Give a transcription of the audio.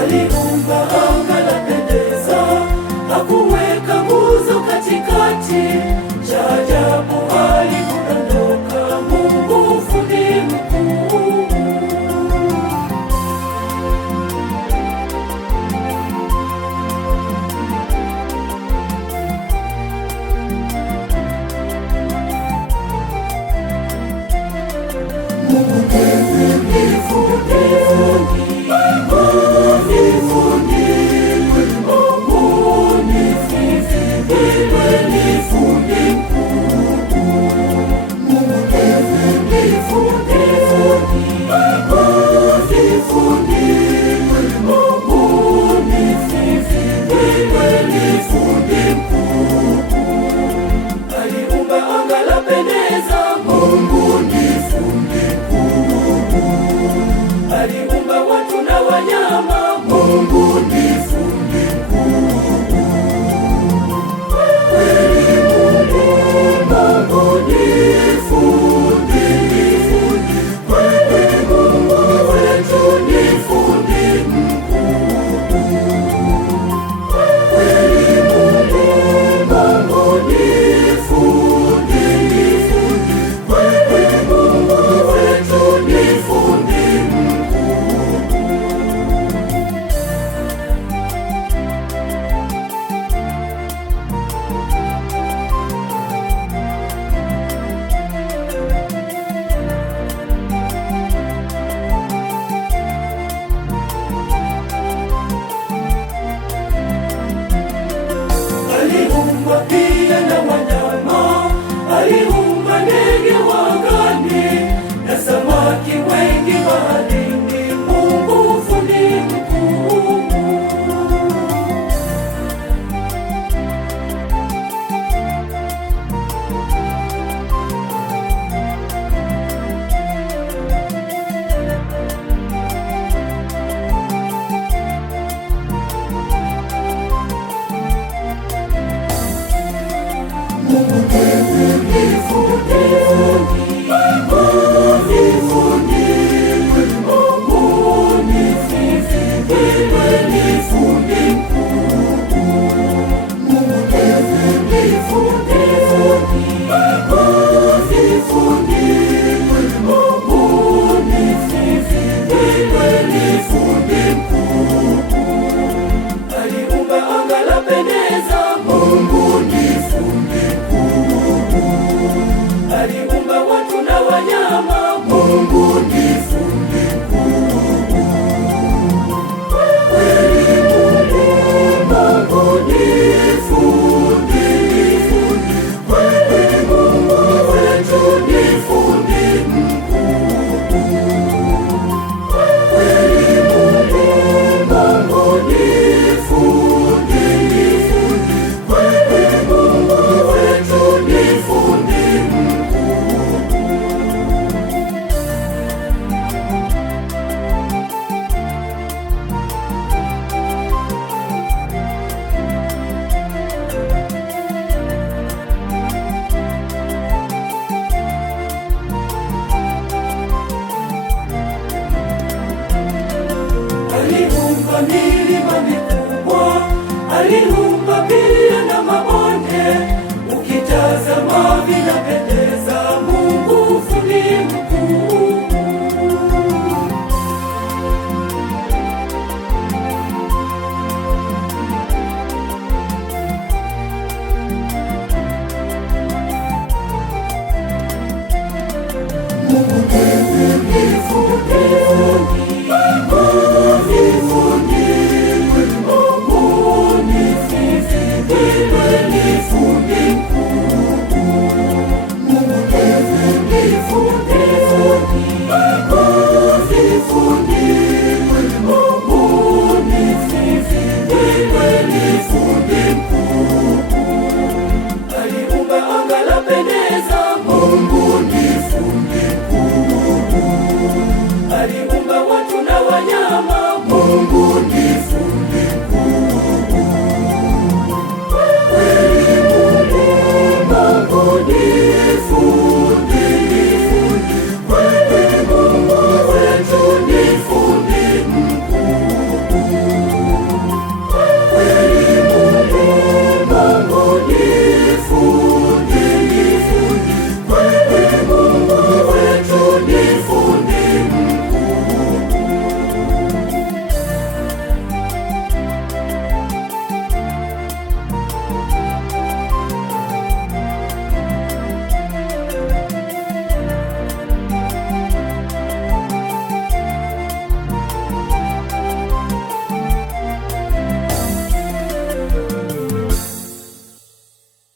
Aliumba anga lapendeza, hakuweka nguzo katikati. Cha ajabu alikudondoka, Mungu fundi mkuu. Mungu ndiye fundi. Aliumba watu na wanyama, Mungu ni fundi mkuu. Kweli Mungu ni fundi, kweli Mungu wetu ni fundi mkuu. Kweli Mungu ni fundi, kweli Mungu wetu ni fundi mkuu. Aliumba pia na wanyama, aliumba ndege wa angani na samaki wengi baharini. Mungu fundi mkuu. aliumba milima mikubwa, aliumba pia na mabonde. Ukitazama vinapendeza, Mungu fundi mkuu. Mungu ni fundi. Aliumba watu na wanyama, Mungu ni